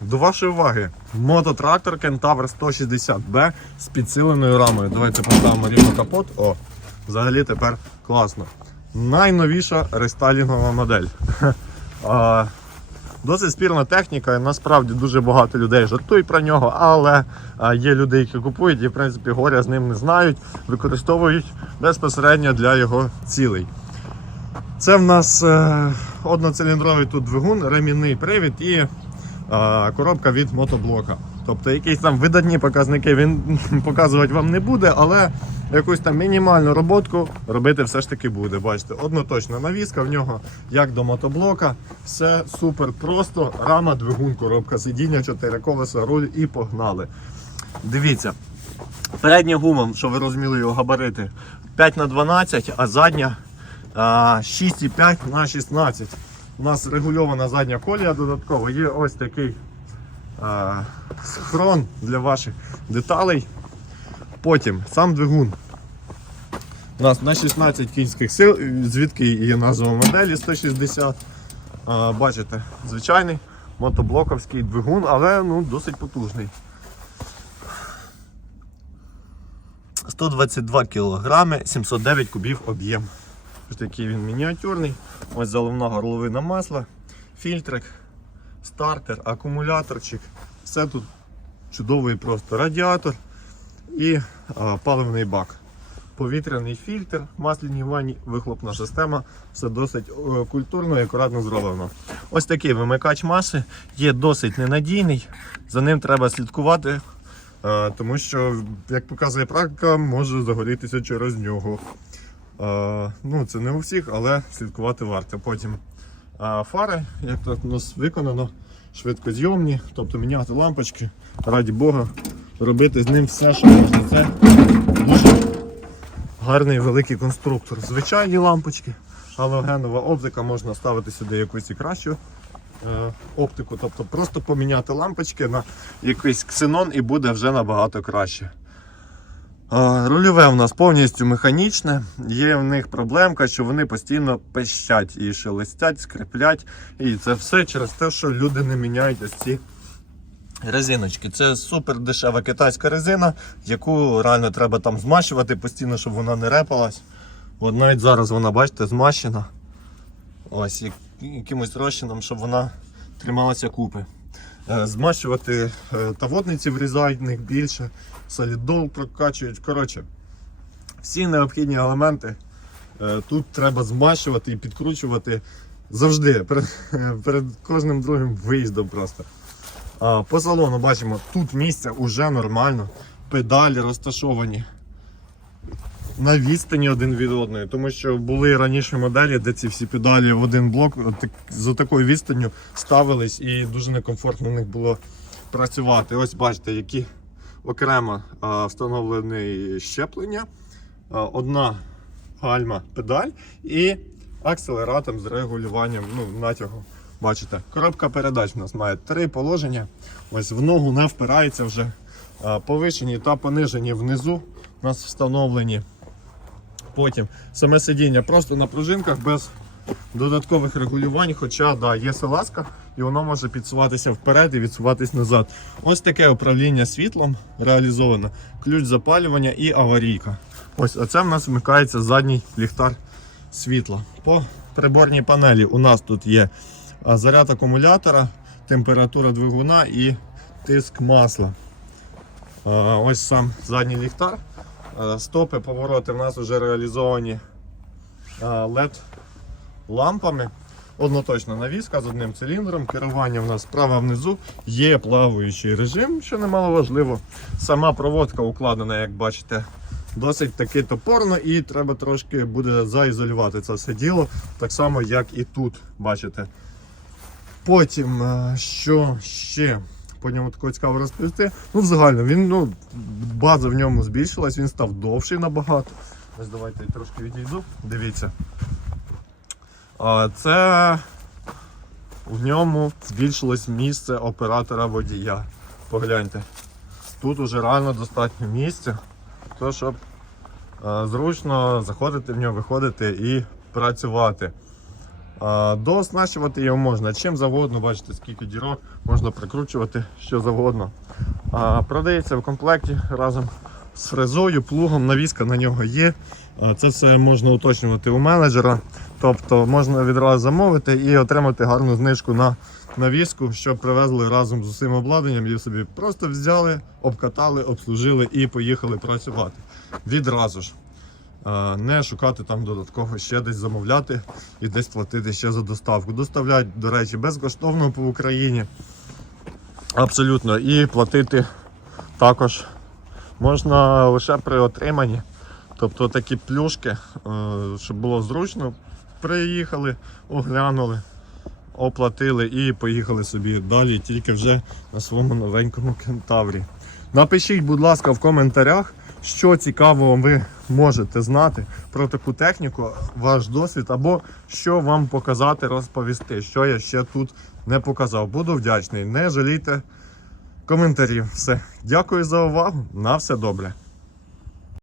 До вашої уваги, мототрактор Kentaur 160B з підсиленою рамою. Давайте поставимо рівно капот. О, взагалі тепер класно. Найновіша рестайлінгова модель. Досить спірна техніка, насправді дуже багато людей жартують про нього, але є люди, які купують і в принципі горя з ним не знають, використовують безпосередньо для його цілей. Це в нас е, одноциліндровий тут двигун, ремінний привід і коробка від мотоблока. Тобто якісь там видатні показники він показувати вам не буде, але якусь там мінімальну роботку робити все ж таки буде. Бачите, одноточна навіска в нього, як до мотоблока. Все супер просто. Рама, двигун, коробка сидіння, чотири колеса, руль і погнали. Дивіться, передня гума, що ви розуміли його габарити, 5 на 12, а задня 6,5 на 16. У нас регульована задня колія додатково. Є ось такий а, схрон для ваших деталей. Потім сам двигун. У нас на 16 кінських сил, звідки є назва моделі 160. А, бачите, звичайний мотоблоковський двигун, але ну, досить потужний. 122 кг, 709 кубів об'єм. Такий він мініатюрний. Ось заливна горловина масла, фільтрик, стартер, акумуляторчик. Все тут чудовий просто радіатор і а, паливний бак. Повітряний фільтр, масляні ванні, вихлопна система. Все досить е, культурно і акуратно зроблено. Ось такий вимикач маси є досить ненадійний. За ним треба слідкувати, е, тому що, як показує практика, може загорітися через нього. Е, Ну, це не у всіх, але слідкувати варто. Потім е, фари, як тут у нас виконано, швидкозйомні, тобто міняти лампочки, раді Бога, робити з ним все, що можна. Це дуже гарний великий конструктор. Звичайні лампочки, галогенова оптика, можна ставити сюди якусь і кращу е, оптику, тобто просто поміняти лампочки на якийсь ксенон і буде вже набагато краще. Рульове у нас повністю механічне. Є в них проблемка, що вони постійно пищать і шелестять, скриплять. І це все через те, що люди не міняють ось ці резиночки. Це супер дешева китайська резина, яку реально треба там змащувати постійно, щоб вона не репалась. От навіть зараз вона, бачите, змащена. Ось якимось розчином, щоб вона трималася купи. Е, Змащувати е, та водниці врізають в них більше, солідол прокачують. Коротше, всі необхідні елементи е, тут треба змащувати і підкручувати завжди, перед, перед кожним другим виїздом просто. По салону бачимо, тут місце вже нормально, педалі розташовані на відстані один від одної, тому що були раніше моделі, де ці всі педалі в один блок так- за такою відстанню ставились і дуже некомфортно в них було працювати. Ось бачите, які окремо а, встановлені щеплення, а, одна гальма педаль і акселератор з регулюванням ну, натягу. Бачите, коробка передач у нас має три положення. Ось в ногу не впирається вже. Повишені та понижені внизу у нас встановлені. Потім саме сидіння просто на пружинках без додаткових регулювань, хоча да, є салазка і воно може підсуватися вперед і відсуватись назад. Ось таке управління світлом реалізовано, ключ запалювання і аварійка. Ось оце в нас вмикається задній ліхтар світла. По приборній панелі у нас тут є заряд акумулятора, температура двигуна і тиск масла. Ось сам задній ліхтар. Е, Стопи, повороти в нас вже реалізовані LED лампами. Одноточна навіска з одним циліндром. Керування в нас справа внизу. Є плаваючий режим, що немало важливо. Сама проводка укладена, як бачите, досить таки топорно і треба трошки буде заізолювати це все діло. Так само, як і тут, бачите. Потім, е, що ще? По ньому такого цікаво розповісти. Ну, взагалі, він, ну, база в ньому збільшилась, він став довший набагато. Ось давайте я трошки відійду. Дивіться. А, Це в ньому збільшилось місце оператора водія. Погляньте. Тут уже реально достатньо місця, то, щоб е, зручно заходити в нього, виходити і працювати. Дооснащувати його можна чим завгодно, бачите, скільки дірок, можна прикручувати що завгодно. Продається в комплекті разом з фрезою, плугом, навіска на нього є. Це все можна уточнювати у менеджера. Тобто можна відразу замовити і отримати гарну знижку на навіску, що привезли разом з усім обладнанням і собі просто взяли, обкатали, обслужили і поїхали працювати. Відразу ж. Не шукати там додатково ще десь замовляти і десь платити ще за доставку. Доставляють, до речі, безкоштовно по Україні. Абсолютно. І платити також можна лише при отриманні. Тобто такі плюшки, е, щоб було зручно, приїхали, оглянули, оплатили і поїхали собі далі, тільки вже на своєму новенькому кентаврі. Напишіть, будь ласка, в коментарях, що цікавого ви можете знати про таку техніку, ваш досвід, або що вам показати, розповісти, що я ще тут не показав. Буду вдячний. Не жалійте коментарів. Все. Дякую за увагу. На все добре.